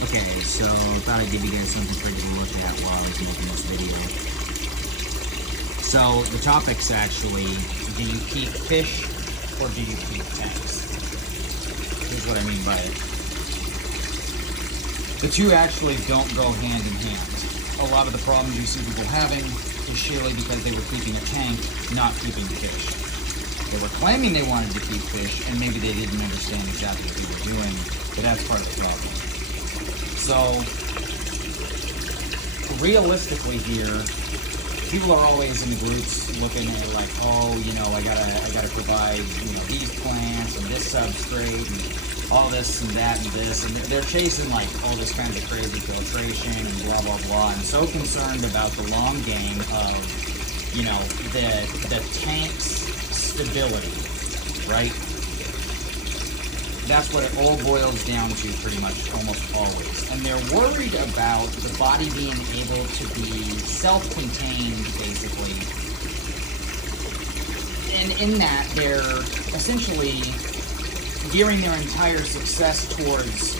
Okay, so I thought I'd give you guys something pretty to look at while I was making this video. So the topic's actually, do you keep fish or do you keep tanks? Here's what I mean by it. The two actually don't go hand in hand. A lot of the problems you see people having is surely because they were keeping a tank, not keeping fish. They were claiming they wanted to keep fish, and maybe they didn't understand exactly what they were doing, but that's part of the problem. So, realistically here, people are always in the groups looking at like, oh, you know, I gotta provide, you know, these plants and this substrate and all this and that and this, and they're chasing like all this kind of crazy filtration and blah blah blah, and so concerned about the long game of, you know, the tank's stability, right? That's what it all boils down to pretty much almost always. And they're worried about the body being able to be self-contained, basically. And in that, they're essentially gearing their entire success towards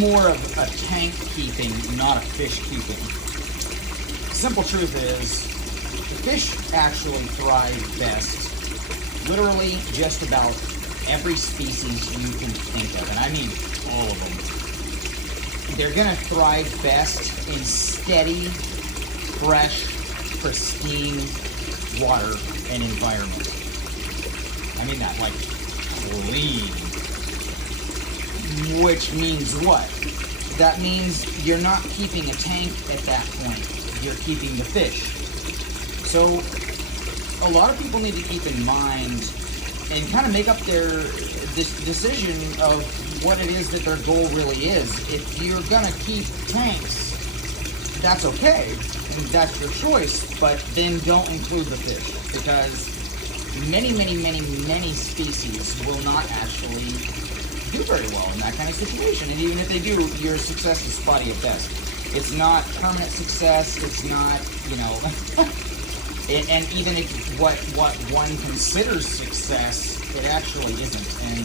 more of a tank keeping, not a fish keeping. Simple truth is, the fish actually thrive best, literally just about every species you can think of, and I mean all of them. They're gonna thrive best in steady, fresh, pristine water and environment. I mean that, like, clean. Which means what? That means you're not keeping a tank at that point. You're keeping the fish. So, a lot of people need to keep in mind and kind of make up their decision of what it is that their goal really is. If you're gonna keep tanks, that's okay, and that's your choice, but then don't include the fish, because many species will not actually do very well in that kind of situation, and even if they do, your success is spotty at best. It's not permanent success, it's not, you know, and even if what one considers success, it actually isn't. And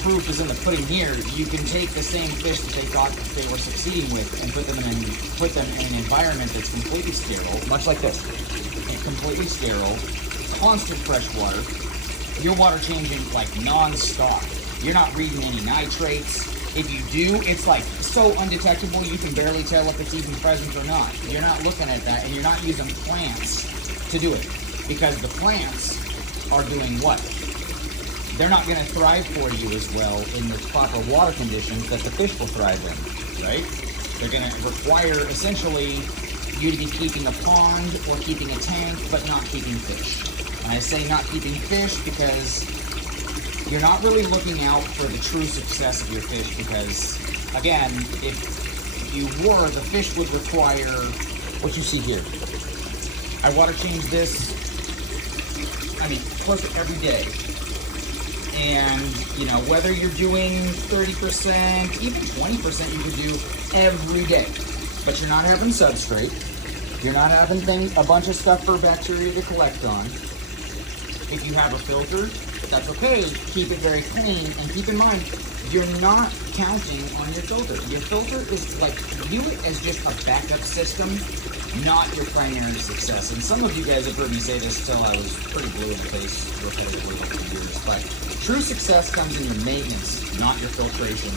proof is in the pudding here. You can take the same fish that they thought they were succeeding with and put them in an environment that's completely sterile, much like this. Completely sterile, constant fresh water. Your water changing like non-stop. You're not reading any nitrates. If you do, it's like so undetectable you can barely tell if it's even present or not. You're not looking at that, and you're not using plants to do it, because the plants are doing what? They're not going to thrive for you as well in the proper water conditions that the fish will thrive in, right? They're going to require essentially you to be keeping a pond or keeping a tank, but not keeping fish. And I say not keeping fish because you're not really looking out for the true success of your fish, because, again, if you were, the fish would require what you see here. I water change this, I mean, close to every day. And, you know, whether you're doing 30%, even 20% you could do every day. But you're not having substrate. You're not having a bunch of stuff for bacteria to collect on. If you have a filter, that's okay. Keep it very clean, and keep in mind, you're not counting on your filter. Your filter is like, view it as just a backup system, not your primary success. And some of you guys have heard me say this till I was pretty blue in the face repetitively over the years, but true success comes in your maintenance, not your filtration.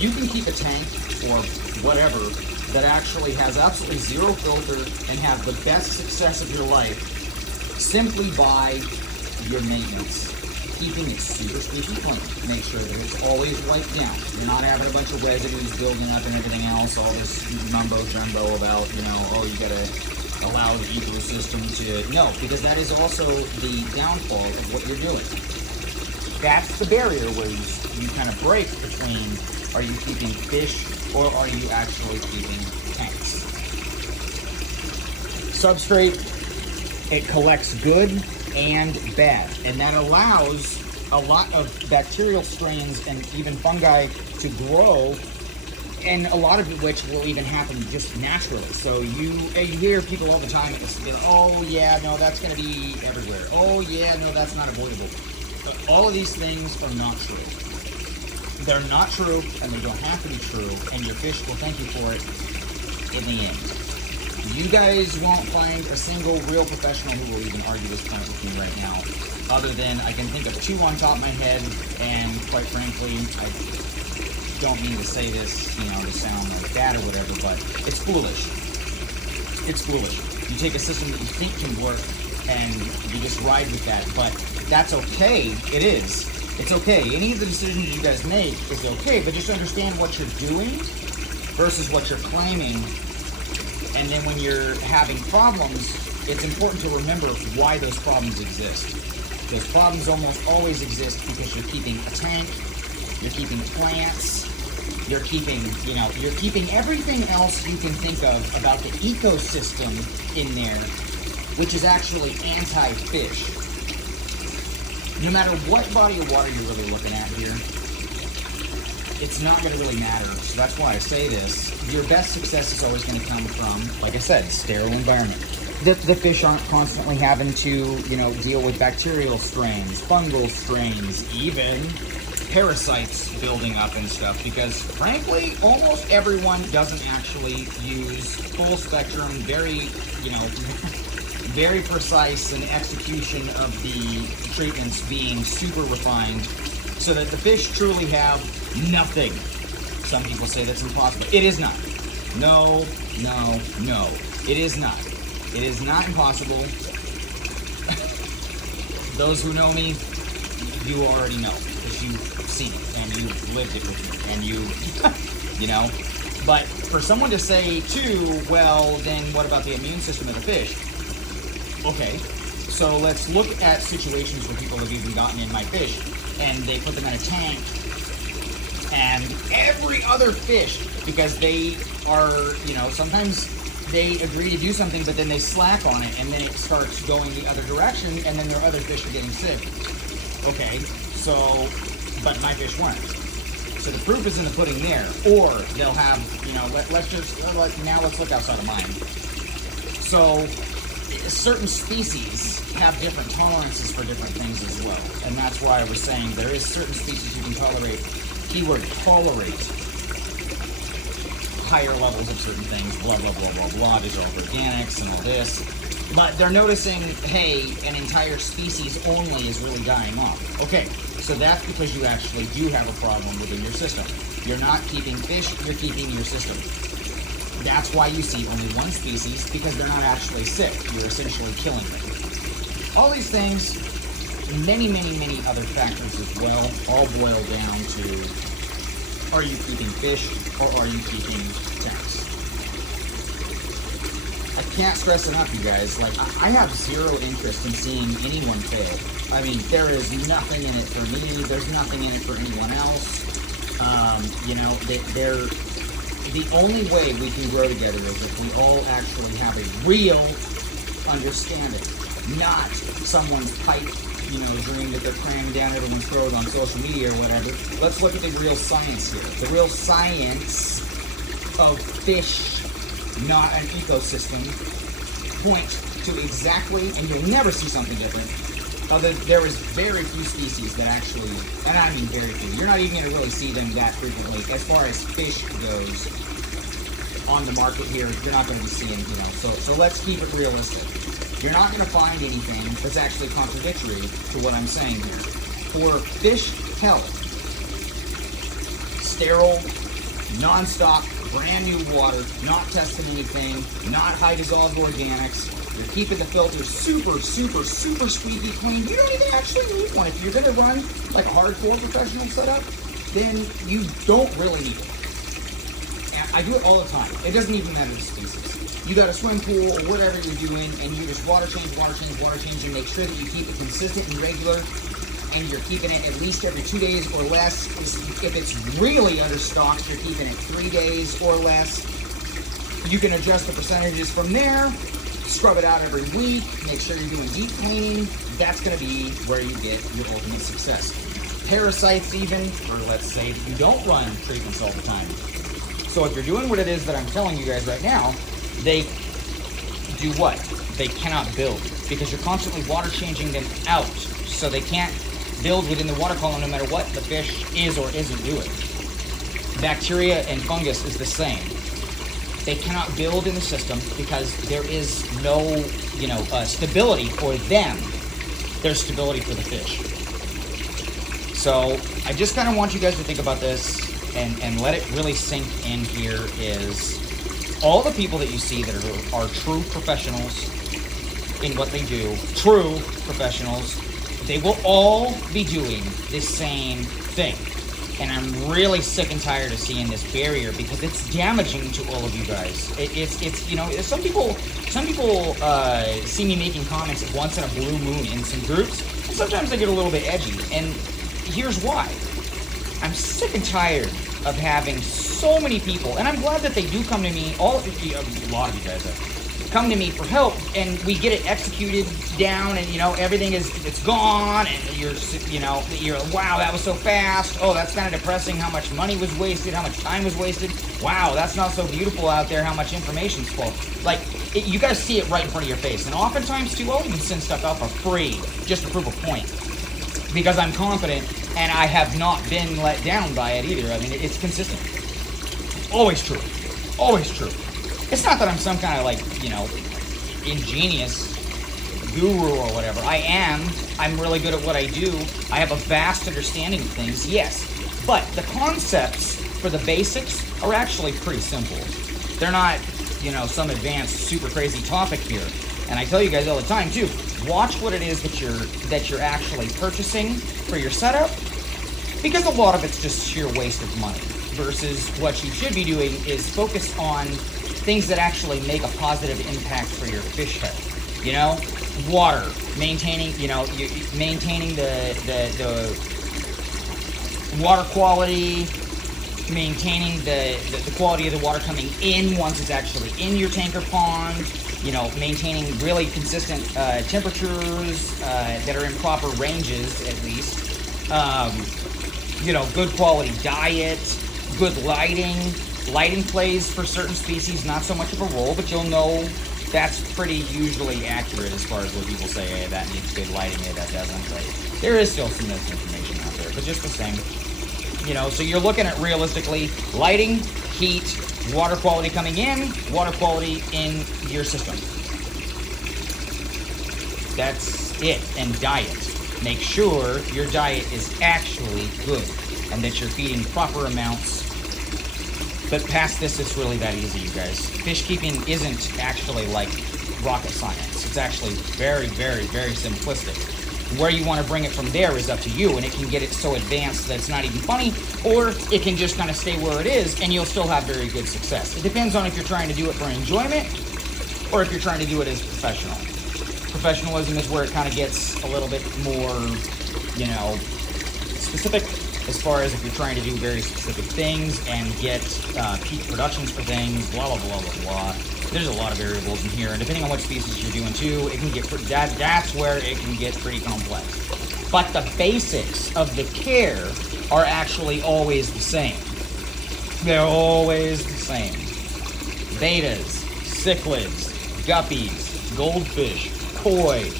You can keep a tank or whatever that actually has absolutely zero filter and have the best success of your life simply by your maintenance. Keeping it super squeaky clean. Make sure that it's always wiped down. You're not having a bunch of residues building up and everything else, all this mumbo jumbo about, you know, oh, you gotta allow the ecosystem to... No, because that is also the downfall of what you're doing. That's the barrier where you kind of break between, are you keeping fish or are you actually keeping tanks? Substrate, it collects good and bad, and that allows a lot of bacterial strains and even fungi to grow, and a lot of which will even happen just naturally. So you hear people all the time at this, oh yeah, no, that's going to be everywhere. Oh yeah, no, that's not avoidable. But all of these things are not true. They're not true, and they don't have to be true, and your fish will thank you for it in the end. You guys won't find a single real professional who will even argue this point with me right now, other than I can think of two on top of my head, and quite frankly, I don't mean to say this, to sound like bad or whatever, but it's foolish. It's foolish. You take a system that you think can work, and you just ride with that, but that's okay. It is. It's okay. Any of the decisions you guys make is okay, but just understand what you're doing versus what you're claiming. And then when you're having problems, it's important to remember why those problems exist. Those problems almost always exist because you're keeping a tank, you're keeping plants, you're keeping everything else you can think of about the ecosystem in there, which is actually anti-fish. No matter what body of water you're really looking at here, it's not going to really matter. So that's why I say this. Your best success is always going to come from, like I said, sterile environment. The fish aren't constantly having to, deal with bacterial strains, fungal strains, even parasites building up and stuff, because frankly, almost everyone doesn't actually use full spectrum, very, very precise in execution of the treatments being super refined, so that the fish truly have nothing. Some people say that's impossible. It is not. No. It is not. It is not impossible. Those who know me, you already know, because you've seen it, and you've lived it with me, and But for someone to say, too, well, then what about the immune system of the fish? Okay, so let's look at situations where people have even gotten in my fish, and they put them in a tank, and every other fish, because they are, sometimes they agree to do something, but then they slack on it, and then it starts going the other direction, and then their other fish are getting sick. Okay, so, but my fish weren't. So the proof is in the pudding there. Or they'll have, let's look outside of mine. So certain species have different tolerances for different things as well. And that's why I was saying there is certain species you can tolerate, keyword tolerate, higher levels of certain things, blah, blah, blah, blah, blah. These are all organics and all this. But they're noticing, hey, an entire species only is really dying off. Okay, so that's because you actually do have a problem within your system. You're not keeping fish, you're keeping your system. That's why you see only one species, because they're not actually sick. You're essentially killing them. All these things, many, many, many other factors as well, all boil down to, are you keeping fish or are you keeping tanks? I can't stress enough, you guys, I have zero interest in seeing anyone fail. I mean, there is nothing in it for me, there's nothing in it for anyone else. The only way we can grow together is if we all actually have a real understanding, not someone's pipe, dream that they're cramming down everyone's throat on social media or whatever. Let's look at the real science here. The real science of fish, not an ecosystem, point to exactly, and you'll never see something different. There is very few species that actually, and I mean very few, you're not even going to really see them that frequently. As far as fish goes on the market here, you're not going to be seeing, so let's keep it realistic. You're not going to find anything that's actually contradictory to what I'm saying here. For fish health, sterile, non-stop, brand new water, not testing anything, not high dissolved organics. You're keeping the filter super, super, super squeaky clean. You don't even actually need one. If you're going to run like a hardcore professional setup, then you don't really need it. And I do it all the time. It doesn't even matter the species. You got a swim pool or whatever you're doing, and you just water change, and make sure that you keep it consistent and regular, and you're keeping it at least every 2 days or less. If it's really understocked, you're keeping it 3 days or less. You can adjust the percentages from there. Scrub it out every week, make sure you're doing deep cleaning. That's going to be where you get your ultimate success. Parasites even, or let's say you don't run treatments all the time. So if you're doing what it is that I'm telling you guys right now, they do what? They cannot build because you're constantly water changing them out. So they can't build within the water column no matter what the fish is or isn't doing. Bacteria and fungus is the same. They cannot build in the system because there is no, stability for them. There's stability for the fish. So I just kind of want you guys to think about this and let it really sink in here is all the people that you see that are true professionals in what they do, true professionals, they will all be doing the same thing. And I'm really sick and tired of seeing this barrier because it's damaging to all of you guys. It's some people see me making comments once in a blue moon in some groups. And sometimes I get a little bit edgy, and here's why. I'm sick and tired of having so many people, and I'm glad that they do come to me. A lot of you guys come to me for help, and we get it executed down, and everything it's gone, and you're wow, that was so fast. Oh, that's kind of depressing. How much money was wasted? How much time was wasted? Wow, that's not so beautiful out there. How much information's full. You guys see it right in front of your face, and oftentimes too, I'll even send stuff out for free just to prove a point because I'm confident, and I have not been let down by it either. I mean, it's consistent. Always true. Always true. It's not that I'm some kind of ingenious guru or whatever. I'm really good at what I do. I have a vast understanding of things, yes. But the concepts for the basics are actually pretty simple. They're not, some advanced, super crazy topic here. And I tell you guys all the time too, watch what it is that you're actually purchasing for your setup, because a lot of it's just sheer waste of money. Versus what you should be doing is focus on things that actually make a positive impact for your fish health. Water, maintaining the water quality, maintaining the quality of the water coming in once it's actually in your tank or pond, maintaining really consistent temperatures that are in proper ranges at least, good quality diet, good lighting. Lighting plays for certain species not so much of a role, but you'll know that's pretty usually accurate as far as what people say, hey, that needs good lighting, hey, that doesn't. But there is still some misinformation out there, but just the same. So you're looking at realistically lighting, heat, water quality coming in, water quality in your system. That's it. And diet. Make sure your diet is actually good and that you're feeding proper amounts. But past this, it's really that easy, you guys. Fish keeping isn't actually like rocket science. It's actually very, very, very simplistic. Where you want to bring it from there is up to you, and it can get it so advanced that it's not even funny, or it can just kind of stay where it is, and you'll still have very good success. It depends on if you're trying to do it for enjoyment, or if you're trying to do it as professional. Professionalism is where it kind of gets a little bit more, specific, as far as if you're trying to do very specific things and get peak productions for things, blah, blah, blah, blah, blah. There's a lot of variables in here, and depending on what species you're doing too, it can get that's where it can get pretty complex. But the basics of the care are actually always the same. They're always the same. Betas, cichlids, guppies, goldfish, koi,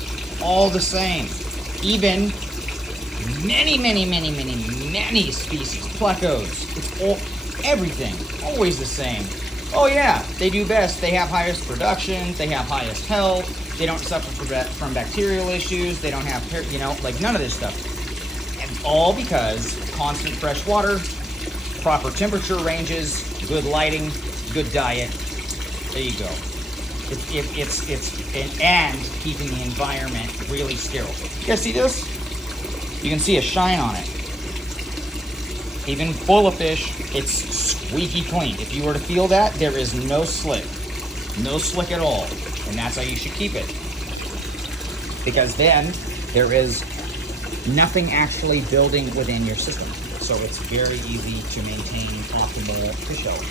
all the same. Even many species, plecos, it's all, everything, always the same. Oh yeah, they do best. They have highest production, they have highest health, they don't suffer from bacterial issues, they don't have, none of this stuff. And all because constant fresh water, proper temperature ranges, good lighting, good diet. There you go. And keeping the environment really sterile. You guys see this? You can see a shine on it. Even full of fish, it's squeaky clean. If you were to feel that, there is no slick. No slick at all. And that's how you should keep it. Because then there is nothing actually building within your system. So it's very easy to maintain optimal fish health.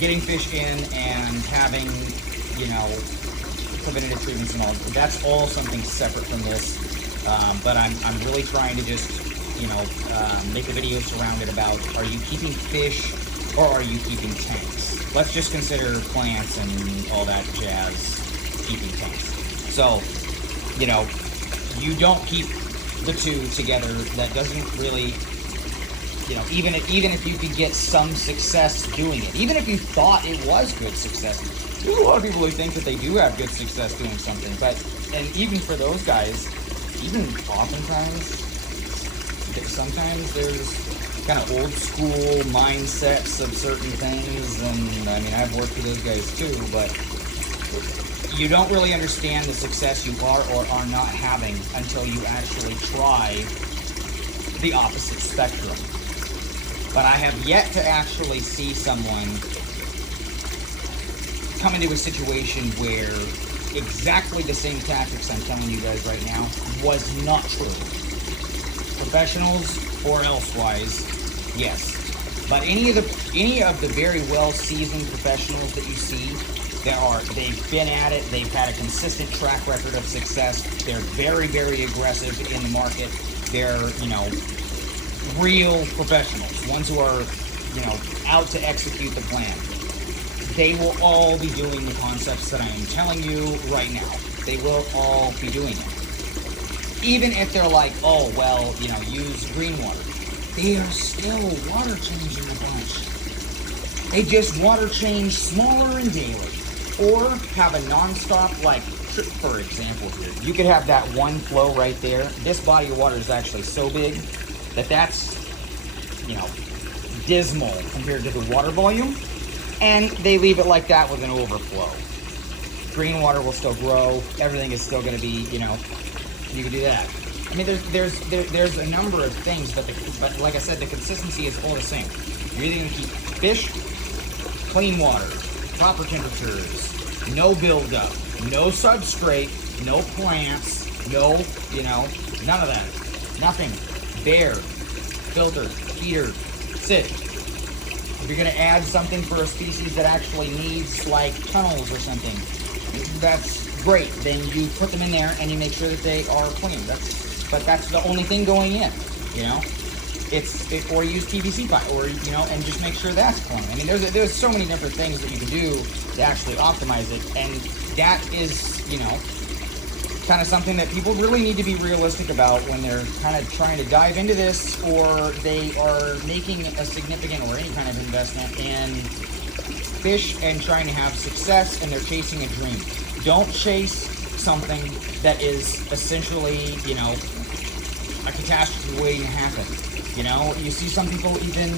Getting fish in and having, preventative treatments and all, that's all something separate from this. But I'm really trying to just, make a video surrounded about, are you keeping fish or are you keeping tanks? Let's just consider plants and all that jazz keeping tanks. So, you don't keep the two together, that doesn't really, you know, even if you could get some success doing it, even if you thought it was good success, there's a lot of people who think that they do have good success doing something, but, and even for those guys, even oftentimes, sometimes there's kind of old school mindsets of certain things, and I mean, I've worked with those guys too, but you don't really understand the success you are or are not having until you actually try the opposite spectrum. But I have yet to actually see someone come into a situation where exactly the same tactics I'm telling you guys right now was not true. Professionals or elsewise, yes. But any of the very well seasoned professionals that you see, they've been at it, they've had a consistent track record of success, they're very, very aggressive in the market, they're, you know, real professionals, ones who are, you know, out to execute the plan. They will all be doing the concepts that I am telling you right now. They will all be doing it. Even if they're like, oh, well, you know, use green water. They are still water changing a bunch. They just water change smaller and daily. Or have a non-stop, like, for example here. You could have that one flow right there. This body of water is actually so big that's, you know, dismal compared to the water volume. And they leave it like that with an overflow. Green water will still grow. Everything is still going to be, you know, you can do that. I mean, there's a number of things, but like I said, the consistency is all the same. You're either going to keep fish, clean water, proper temperatures, no buildup, no substrate, no plants, no, you know, none of that. Nothing. Bare, filter, heater, sit. If you're going to add something for a species that actually needs, like, tunnels or something, that's great. Then you put them in there and you make sure that they are clean. But that's the only thing going in, you know? Or use PVC pipe, or, you know, and just make sure that's clean. I mean, there's so many different things that you can do to actually optimize it, and that is, you know, kind of something that people really need to be realistic about when they're kind of trying to dive into this, or they are making a significant or any kind of investment in fish and trying to have success, and they're chasing a dream. Don't chase something that is essentially, you know, a catastrophe waiting to happen. You know, you see some people even,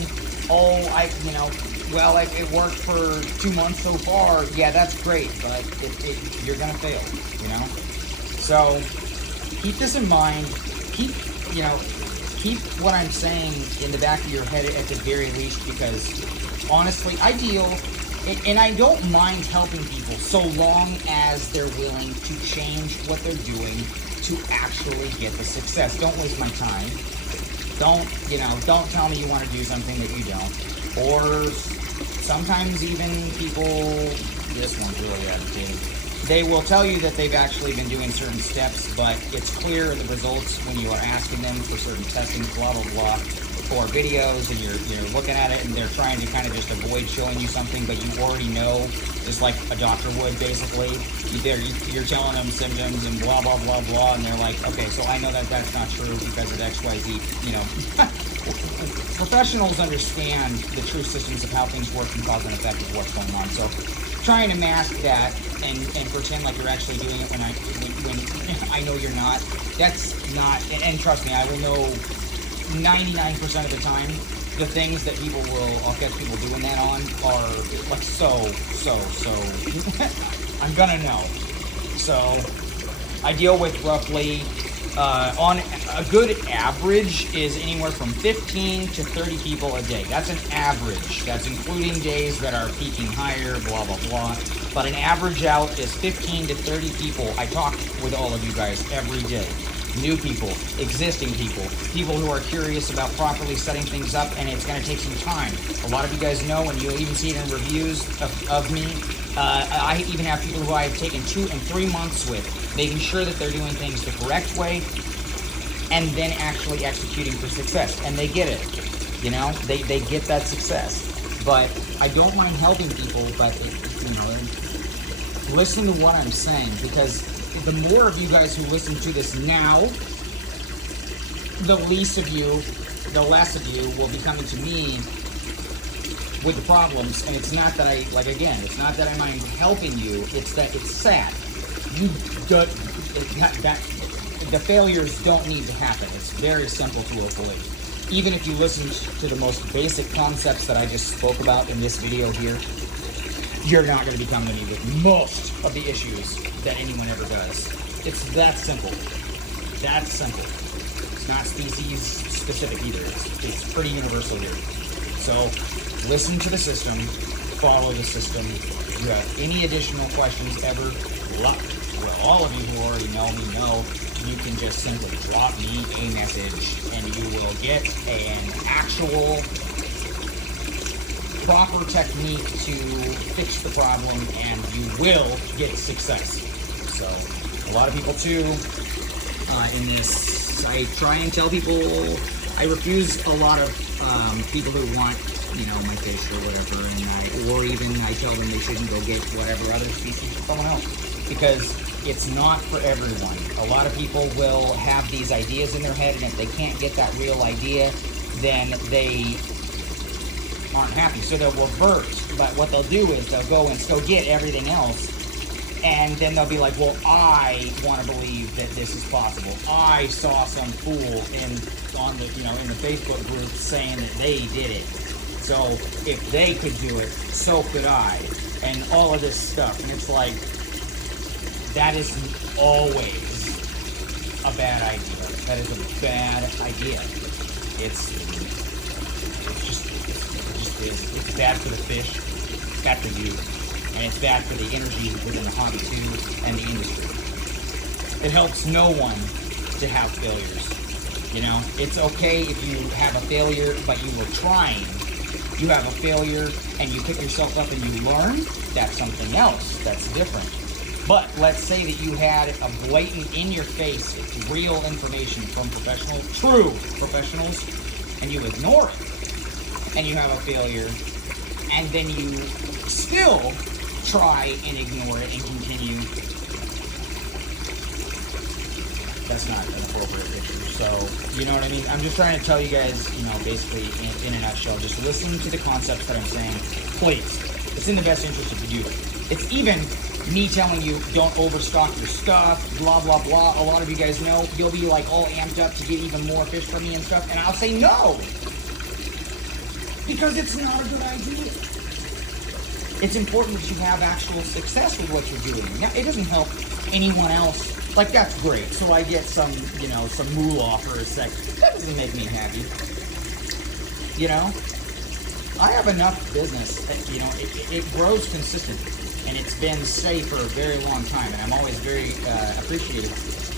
it worked for 2 months so far. Yeah, that's great, but you're gonna fail, you know? So keep this in mind. Keep what I'm saying in the back of your head at the very least, because honestly, and I don't mind helping people so long as they're willing to change what they're doing to actually get the success. Don't waste my time. Don't tell me you want to do something that you don't. Or sometimes even people, this one's really agitating. They will tell you that they've actually been doing certain steps, but it's clear in the results when you are asking them for certain testing, blah, blah, blah, for videos, and you're looking at it and they're trying to kind of just avoid showing you something, but you already know, just like a doctor would basically. You're telling them symptoms and blah, blah, blah, blah, and they're like, okay, so I know that that's not true because of X, Y, Z, you know. Professionals understand the true systems of how things work and cause and effect of what's going on. So trying to mask that and pretend like you're actually doing it when I know you're not, that's not, and trust me, I will know 99% of the time, the things that I'll catch people doing that on are like so, I'm gonna know. So I deal with roughly, on a good average is anywhere from 15 to 30 people a day. That's an average. That's including days that are peaking higher, blah, blah, blah. But an average out is 15 to 30 people. I talk with all of you guys every day. New people, existing people, people who are curious about properly setting things up, and it's going to take some time. A lot of you guys know, and you'll even see it in reviews of me. I even have people who I've taken 2 and 3 months with, making sure that they're doing things the correct way, and then actually executing for success. And they get it, you know, they get that success. But I don't mind helping people, but, listen to what I'm saying, because the more of you guys who listen to this now, the least of you, the less of you will be coming to me with the problems. And it's not that I, like, again, it's not that I mind helping you, it's that it's sad. You don't, the failures don't need to happen. It's very simple to avoid. Even if you listen to the most basic concepts that I just spoke about in this video here, you're not going to be coming to me with most of the issues that anyone ever does. It's that simple. That simple. It's not species specific either. It's pretty universal here. So listen to the system, follow the system. If you have any additional questions ever, all of you who already know me know, you can just simply drop me a message and you will get an actual proper technique to fix the problem, and you will get success. So a lot of people too in this, I try and tell people, I refuse a lot of people who want, you know, my fish or whatever, and or even I tell them they shouldn't go get whatever other species from someone else, because it's not for everyone. A lot of people will have these ideas in their head, and if they can't get that real idea, then they aren't happy. So they'll revert, but what they'll do is they'll go and go get everything else, and then they'll be like, well, I want to believe that this is possible. I saw some fool on the, you know, in the Facebook group saying that they did it. So if they could do it, so could I. And all of this stuff. And it's like, that is always a bad idea. That is a bad idea. It's bad for the fish, it's bad for you, and it's bad for the energy within the hobby too, and the industry. It helps no one to have failures. You know, it's okay if you have a failure, but you were trying. You have a failure, and you pick yourself up and you learn, that's something else, that's different. But let's say that you had a blatant, in-your-face, real information from professionals, true professionals, and you ignore it, and you have a failure, and then you still try and ignore it and continue. That's not an appropriate picture. So, you know what I mean? I'm just trying to tell you guys, you know, basically in a nutshell, just listen to the concepts that I'm saying, please. It's in the best interest of you. It's even me telling you, don't overstock your stuff, blah, blah, blah. A lot of you guys know, you'll be like all amped up to get even more fish from me and stuff, and I'll say no. Because it's not a good idea. It's important that you have actual success with what you're doing. Now, it doesn't help anyone else. Like, that's great. So I get some, you know, some moolah for a sec. That doesn't make me happy. You know? I have enough business that, you know, it grows consistently. And it's been safe for a very long time. And I'm always very appreciative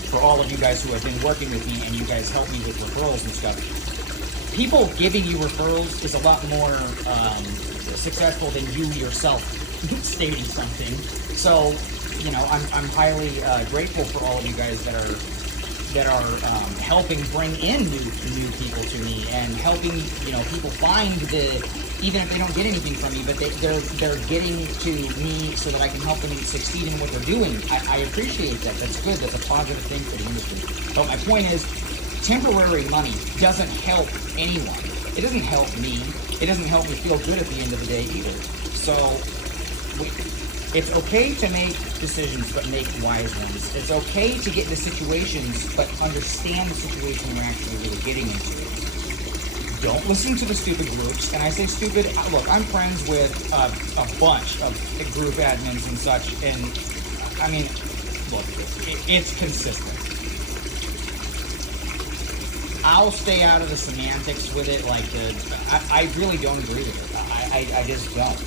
for all of you guys who have been working with me, and you guys help me with referrals and stuff. People giving you referrals is a lot more successful than you yourself stating something. So, you know, I'm highly grateful for all of you guys that are helping bring in new people to me, and helping, you know, people find even if they don't get anything from me, but they're getting to me so that I can help them succeed in what they're doing. I appreciate that. That's good. That's a positive thing for the industry. But my point is, temporary money doesn't help anyone. It doesn't help me. It doesn't help me feel good at the end of the day either. So it's okay to make decisions, but make wise ones. It's okay to get into situations, but understand the situation you're actually really getting into. Don't listen to the stupid groups. And I say stupid, look, I'm friends with a bunch of group admins and such, and I mean, look, it's consistent. I'll stay out of the semantics with it, like I really don't agree with it. I just don't.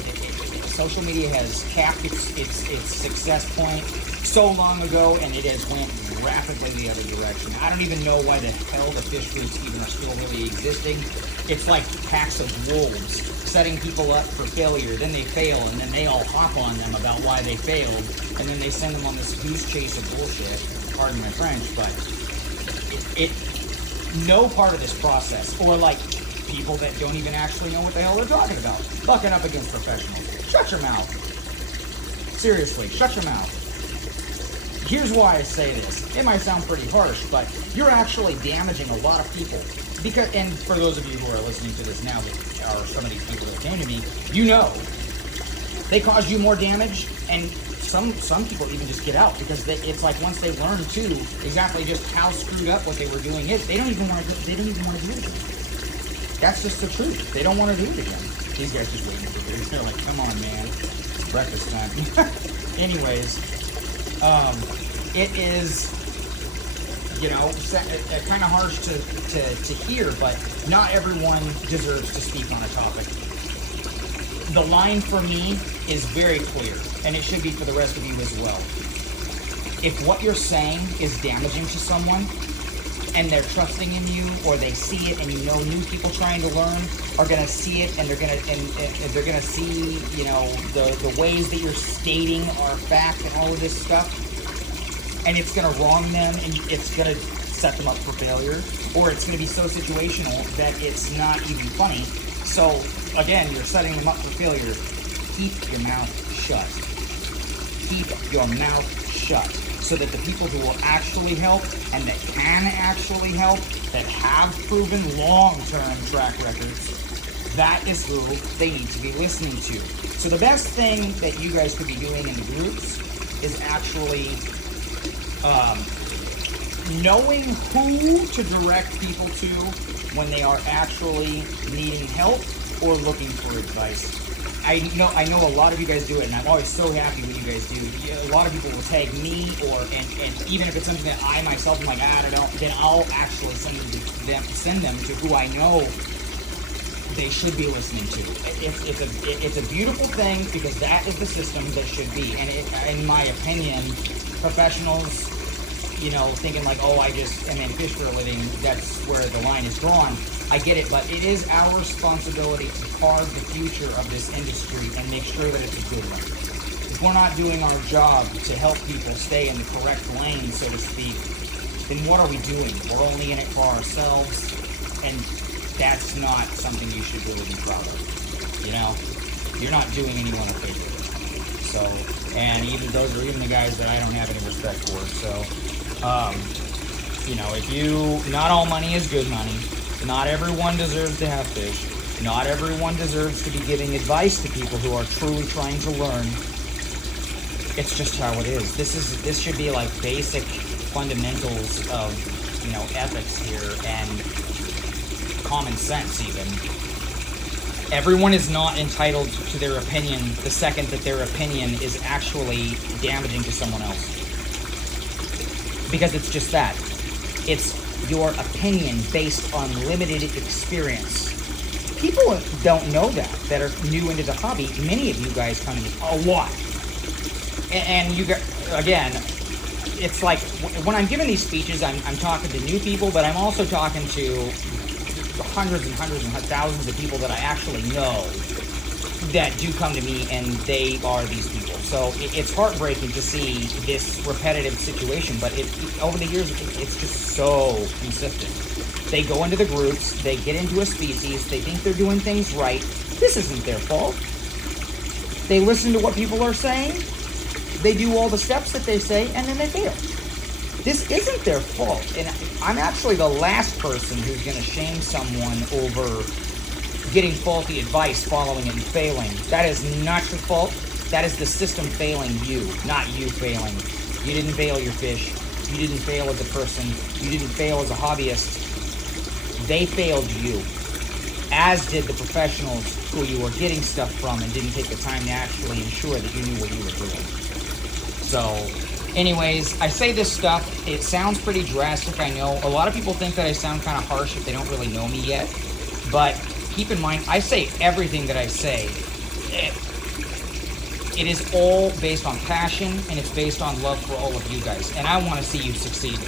Social media has capped its success point so long ago, and it has went rapidly the other direction. I don't even know why the hell the fish groups even are still really existing. It's like packs of wolves setting people up for failure. Then they fail, and then they all hop on them about why they failed, and then they send them on this goose chase of bullshit. Pardon my French, but no part of this process, or like people that don't even actually know what the hell they're talking about, bucking up against professionals. Shut your mouth. Seriously, shut your mouth. Here's why I say this. It might sound pretty harsh, but you're actually damaging a lot of people. Because, and for those of you who are listening to this now that are some of these people that came to me, you know, they caused you more damage, and some people even just get out because it's like once they learn too exactly just how screwed up what they were doing is, they don't even want to do it again. That's just the truth. They don't want to do it again. These guys just waiting for food. They're like, come on, man, it's breakfast time. Anyways, it is, you know, kind of harsh to hear, but not everyone deserves to speak on a topic. The line for me is very clear, and it should be for the rest of you as well. If what you're saying is damaging to someone, and they're trusting in you, or they see it, and you know new people trying to learn are gonna see it, and they're gonna see, you know, the ways that you're stating are fact and all of this stuff, and it's gonna wrong them, and it's gonna set them up for failure, or it's gonna be so situational that it's not even funny. So again, you're setting them up for failure. Keep your mouth shut. Keep your mouth shut, so that the people who will actually help and that can actually help, that have proven long-term track records, that is who they need to be listening to. So the best thing that you guys could be doing in the groups is actually knowing who to direct people to when they are actually needing help or looking for advice. I know a lot of you guys do it, and I'm always so happy when you guys do. A lot of people will tag me, and even if it's something that I myself am like, I don't know, then I'll actually send them to who I know they should be listening to. It's a beautiful thing, because that is the system that should be. And in my opinion, professionals, you know, thinking like, oh, I just am in fish for a living, that's where the line is drawn. I get it, but it is our responsibility to carve the future of this industry and make sure that it's a good one. If we're not doing our job to help people stay in the correct lane, so to speak, then what are we doing? We're only in it for ourselves, and that's not something you should really be proud of. You know, you're not doing anyone a favor. So, and even those are even the guys that I don't have any respect for. So, you know, not all money is good money. Not everyone deserves to have fish. Not everyone deserves to be giving advice to people who are truly trying to learn. It's just how it is. This should be like basic fundamentals of, you know, ethics here and common sense even. Everyone is not entitled to their opinion the second that their opinion is actually damaging to someone else. Because it's just that. It's your opinion based on limited experience. People don't know that are new into the hobby. Many of you guys come in a lot. And you get, again, it's like when I'm giving these speeches, I'm talking to new people, but I'm also talking to hundreds and thousands of people that I actually know that do come to me, and they are these people. So it's heartbreaking to see this repetitive situation, but over the years, it's just so consistent. They go into the groups, they get into a species, they think they're doing things right. This isn't their fault. They listen to what people are saying, they do all the steps that they say, and then they fail. This isn't their fault. And I'm actually the last person who's going to shame someone over getting faulty advice, following it, and failing. That is not your fault. That is the system failing you, not you failing. You didn't fail your fish. You didn't fail as a person. You didn't fail as a hobbyist. They failed you, as did the professionals who you were getting stuff from and didn't take the time to actually ensure that you knew what you were doing. So, anyways, I say this stuff, it sounds pretty drastic, I know. A lot of people think that I sound kind of harsh if they don't really know me yet. But keep in mind, I say everything that I say. It is all based on passion, and it's based on love for all of you guys. And I want to see you succeed.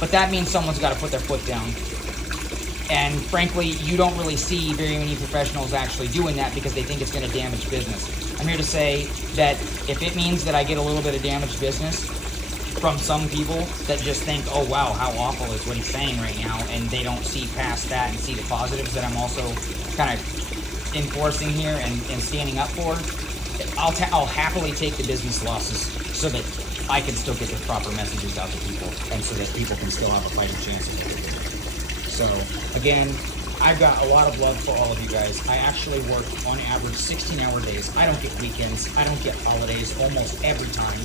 But that means someone's got to put their foot down. And frankly, you don't really see very many professionals actually doing that because they think it's going to damage business. I'm here to say that if it means that I get a little bit of damaged business from some people that just think, oh wow, how awful is what he's saying right now, and they don't see past that and see the positives that I'm also kind of enforcing here and standing up for, I'll happily take the business losses so that I can still get the proper messages out to people, and so that people can still have a fighting chance of it. So, again, I've got a lot of love for all of you guys. I actually work on average 16-hour days. I don't get weekends. I don't get holidays almost every time.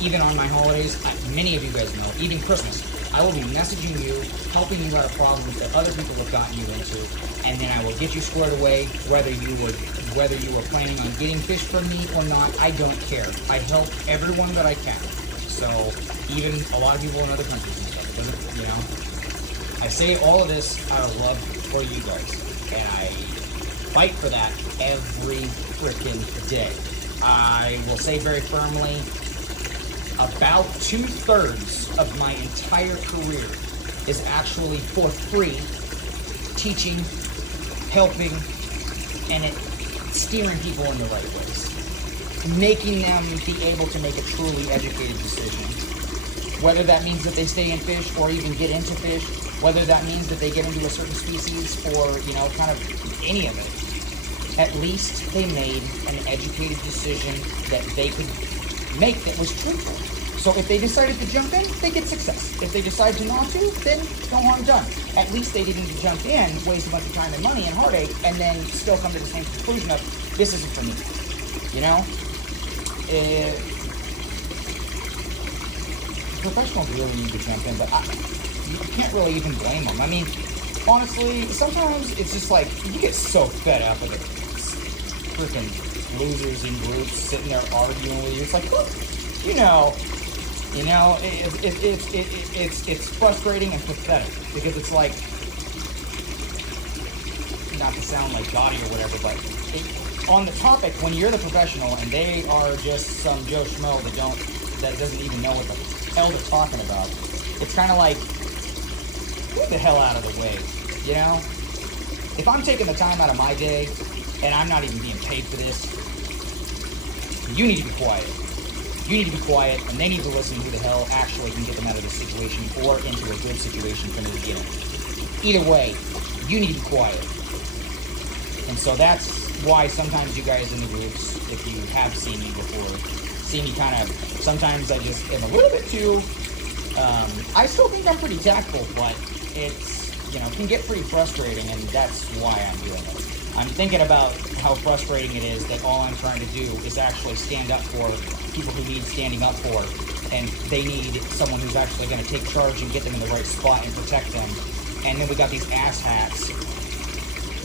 Even on my holidays, many of you guys know, even Christmas, I will be messaging you, helping you out of problems that other people have gotten you into, and then I will get you squared away, whether you were planning on getting fish from me or not. I don't care. I help everyone that I can. So even a lot of people in other countries and stuff, it doesn't, you know. I say all of this out of love for you guys, and I fight for that every freaking day. I will say very firmly, about 2/3 of my entire career is actually for free, teaching, helping, and steering people in the right ways, making them be able to make a truly educated decision. Whether that means that they stay in fish or even get into fish, whether that means that they get into a certain species or, you know, kind of any of it. At least they made an educated decision that they could make that was truthful. So if they decided to jump in, they get success. If they decide to not to, then no harm done. At least they didn't jump in, waste a bunch of time and money and heartache, and then still come to the same conclusion of, this isn't for me. You know? Professionals really need to jump in, but you can't really even blame them. I mean, honestly, sometimes it's just like, you get so fed up with it. Freaking losers in groups sitting there arguing with you. It's like, look, it's frustrating and pathetic, because it's like, not to sound like gaudy or whatever, but on the topic, when you're the professional and they are just some Joe Schmo that doesn't even know what the hell they're talking about, it's kind of like, get the hell out of the way, you know? If I'm taking the time out of my day and I'm not even being paid for this, you need to be quiet. You need to be quiet, and they need to listen to who the hell actually can get them out of this situation or into a good situation from the beginning. Either way, you need to be quiet. And so that's why sometimes you guys in the groups, if you have seen me before, see me kind of, sometimes I just am a little bit too, I still think I'm pretty tactful, but it's, can get pretty frustrating, and that's why I'm doing it. I'm thinking about how frustrating it is that all I'm trying to do is actually stand up for people who need standing up for, and they need someone who's actually going to take charge and get them in the right spot and protect them. And then we got these asshats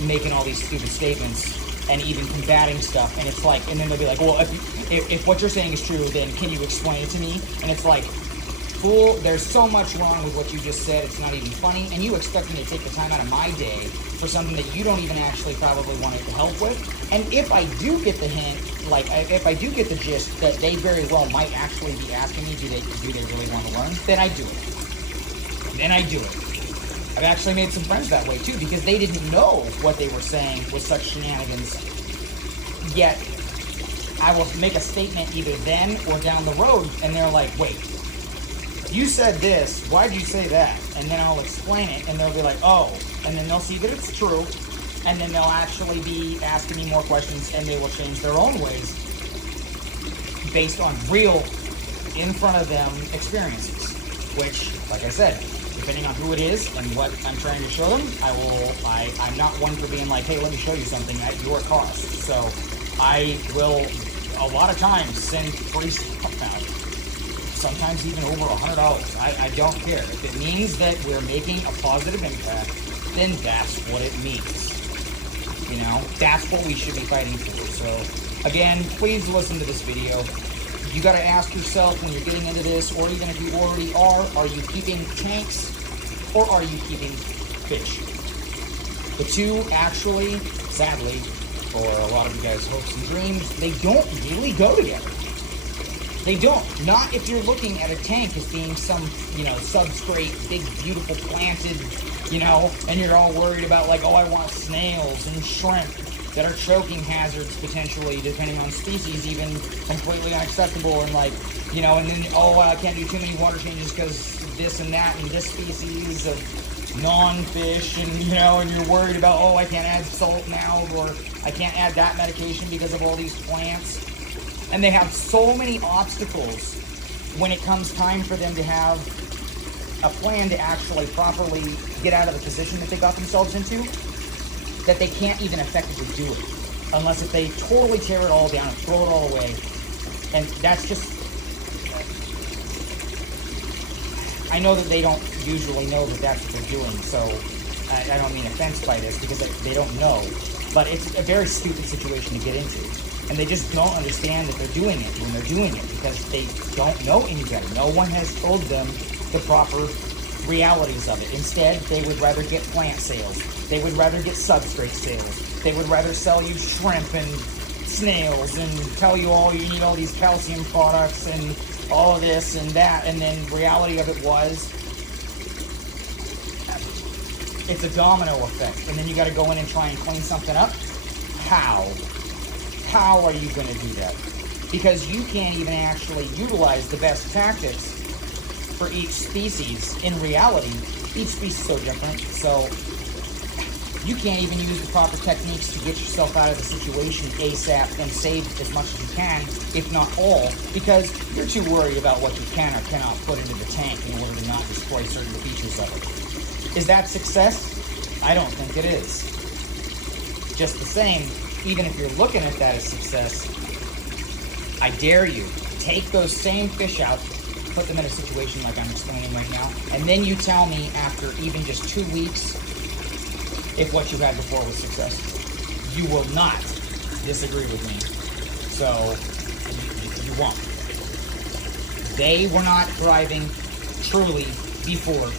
making all these stupid statements and even combating stuff, and it's like, and then they'll be like, well, if what you're saying is true, then can you explain it to me? And it's like, fool, there's so much wrong with what you just said, it's not even funny, and you expect me to take the time out of my day for something that you don't even actually probably want to help with. And if I do get the hint, if I do get the gist that they very well might actually be asking me, do they really want to learn, then I do it. Then I do it. I've actually made some friends that way too, because they didn't know what they were saying was such shenanigans, yet I will make a statement either then or down the road, and they're like, wait, you said this, why'd you say that? And then I'll explain it, and they'll be like, oh, and then they'll see that it's true, and then they'll actually be asking me more questions, and they will change their own ways based on real, in front of them experiences, which, like I said, depending on who it is and what I'm trying to show them, I'm not one for being like, hey, let me show you something at your cost. So I will, a lot of times, send free stuff out. Sometimes even over $100. I don't care. If it means that we're making a positive impact, then that's what it means. That's what we should be fighting for. So again, please listen to this video. You got to ask yourself when you're getting into this, or even if you already are you keeping tanks or are you keeping fish? The two actually, sadly, for a lot of you guys' hopes and dreams, they don't really go together. They don't. Not if you're looking at a tank as being some, substrate, big, beautiful, planted, and you're all worried about like, oh, I want snails and shrimp that are choking hazards potentially, depending on species, even completely unacceptable, and like, and then, oh, I can't do too many water changes because this and that and this species of non-fish, and, and you're worried about, oh, I can't add salt now, or I can't add that medication because of all these plants. And they have so many obstacles when it comes time for them to have a plan to actually properly get out of the position that they got themselves into, that they can't even effectively do it unless if they totally tear it all down and throw it all away. And that's just, I know that they don't usually know that that's what they're doing, so I don't mean offense by this because they don't know, but it's a very stupid situation to get into. And they just don't understand that they're doing it when they're doing it because they don't know any better. No one has told them the proper realities of it. Instead, they would rather get plant sales. They would rather get substrate sales. They would rather sell you shrimp and snails and tell you you need all these calcium products and all of this and that. And then reality of it was, it's a domino effect. And then you got to go in and try and clean something up. How? How are you going to do that? Because you can't even actually utilize the best tactics for each species. In reality, each species is so different, so you can't even use the proper techniques to get yourself out of the situation ASAP and save as much as you can, if not all, because you're too worried about what you can or cannot put into the tank in order to not destroy certain features of it. Is that success? I don't think it is. Just the same, even if you're looking at that as success, I dare you, take those same fish out, put them in a situation like I'm explaining right now, and then you tell me after even just 2 weeks if what you had before was success. You will not disagree with me. So, you won't. They were not thriving truly before.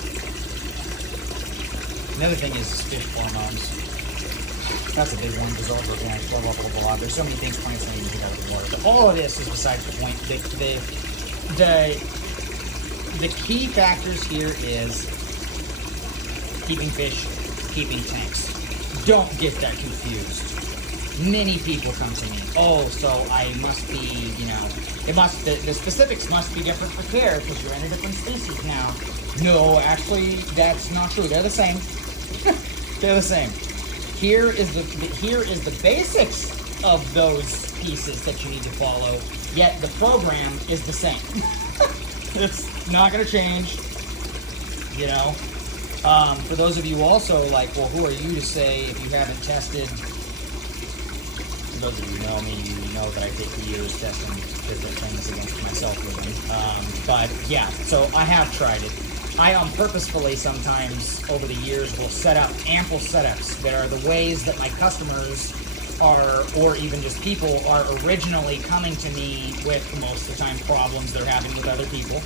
Another thing is fish hormones. That's a big one, dissolved organic, blah, blah, blah, blah. There's so many things plants don't even get out of the water. But all of this is besides the point. The key factors here is keeping fish, keeping tanks. Don't get that confused. Many people come to me, oh, so I must be, the specifics must be different for care because you're in a different species now. No, actually, that's not true. They're the same. They're the same. Here is the basics of those pieces that you need to follow, yet the program is the same. It's not going to change, For those of you also like, well, who are you to say if you haven't tested? For those of you who know me, you know that I take years testing different things against myself with them. But yeah, so I have tried it. I purposefully sometimes over the years will set up ample setups that are the ways that my customers are, or even just people, are originally coming to me with most of the time problems they're having with other people.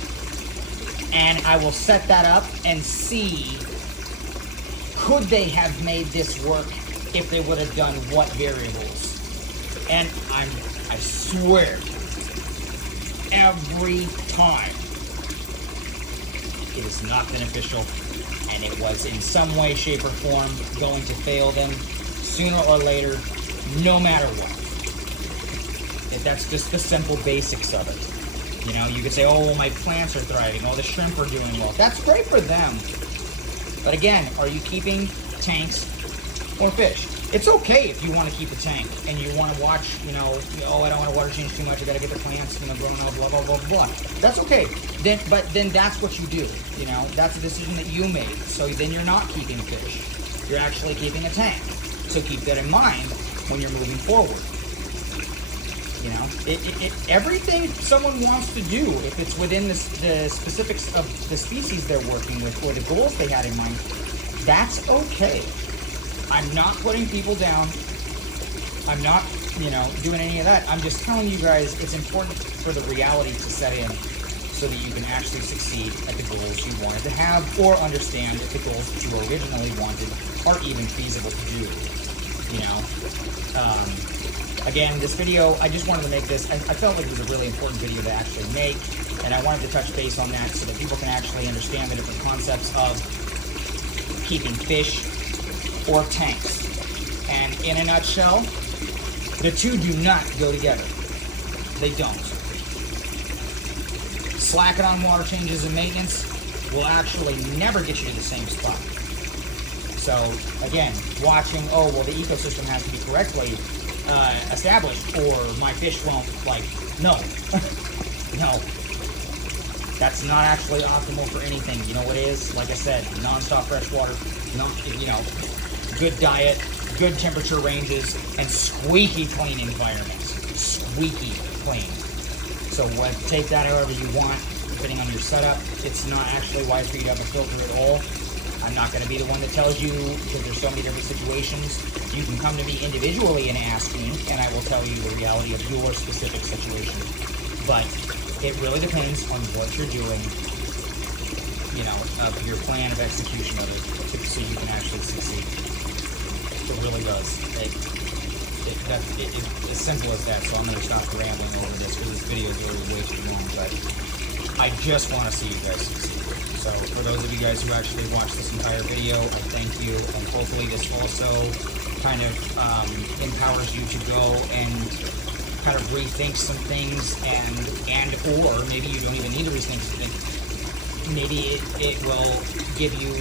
And I will set that up and see, could they have made this work if they would have done what variables? And I swear, every time, it is not beneficial, and it was in some way, shape, or form going to fail them sooner or later, no matter what. If that's just the simple basics of it. You could say, oh, well, my plants are thriving, oh, the shrimp are doing well. That's great for them. But again, are you keeping tanks or fish? It's okay if you want to keep a tank and you want to watch, oh, I don't want to water change too much, I got to get the plants, growing up, blah, blah, blah, blah. That's okay. But then that's what you do, That's a decision that you made. So then you're not keeping fish. You're actually keeping a tank. So keep that in mind when you're moving forward. Everything someone wants to do, if it's within the specifics of the species they're working with or the goals they had in mind, that's okay. I'm not putting people down. I'm not, doing any of that. I'm just telling you guys it's important for the reality to set in so that you can actually succeed at the goals you wanted to have or understand if the goals that you originally wanted are even feasible to do, Again, this video, I just wanted to make this, I felt like it was a really important video to actually make, and I wanted to touch base on that so that people can actually understand the different concepts of keeping fish or tanks. And in a nutshell, the two do not go together. They don't. Slacking on water changes and maintenance will actually never get you to the same spot. So, again, watching, oh, well, the ecosystem has to be correctly established or my fish won't, no. No. That's not actually optimal for anything. You know what is? Like I said, non-stop fresh water, good diet, good temperature ranges, and squeaky clean environments. Squeaky clean. So take that however you want, depending on your setup. It's not actually wise for you to have a filter at all. I'm not going to be the one that tells you, because there's so many different situations. You can come to me individually and ask me, and I will tell you the reality of your specific situation. But it really depends on what you're doing, of your plan of execution of it, so you can actually succeed. It really does. It's as simple as that. So I'm going to stop rambling over this, because this video is really way too long. But I just want to see you guys succeed. So for those of you guys who actually watched this entire video, I thank you, and hopefully this also kind of empowers you to go and kind of rethink some things, or maybe you don't even need to rethink something. Maybe it will give you,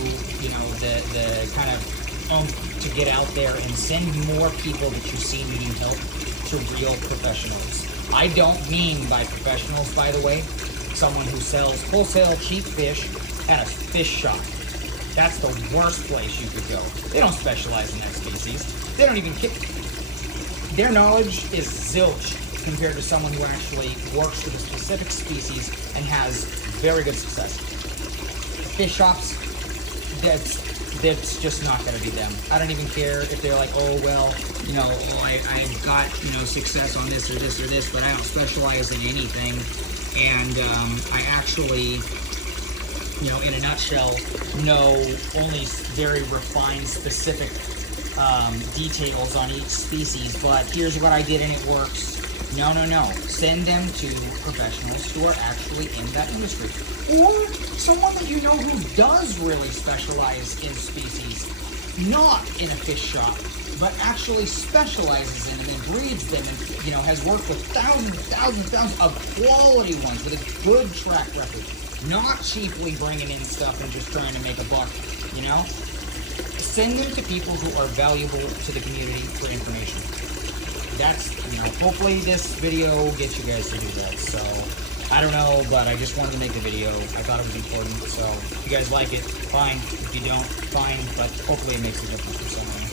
the kind of to get out there and send more people that you see needing help to real professionals. I don't mean by professionals, by the way, someone who sells wholesale cheap fish at a fish shop. That's the worst place you could go. They don't specialize in that species. They don't even kick. Their knowledge is zilch compared to someone who actually works with a specific species and has very good success. Fish shops, that's just not going to be them. I don't even care if they're like, I've got, success on this or this or this, but I don't specialize in anything. And I actually, in a nutshell, know only very refined, specific details on each species, but here's what I did and it works. No. Send them to professionals who are actually in that industry. Or someone that you know who does really specialize in species, not in a fish shop, but actually specializes in them and breeds them and, has worked with thousands of quality ones with a good track record. Not cheaply bringing in stuff and just trying to make a buck, Send them to people who are valuable to the community for information. That's, hopefully this video gets you guys to do that. So, I don't know, but I just wanted to make the video. I thought it was important. So, if you guys like it, fine. If you don't, fine. But hopefully it makes a difference for someone.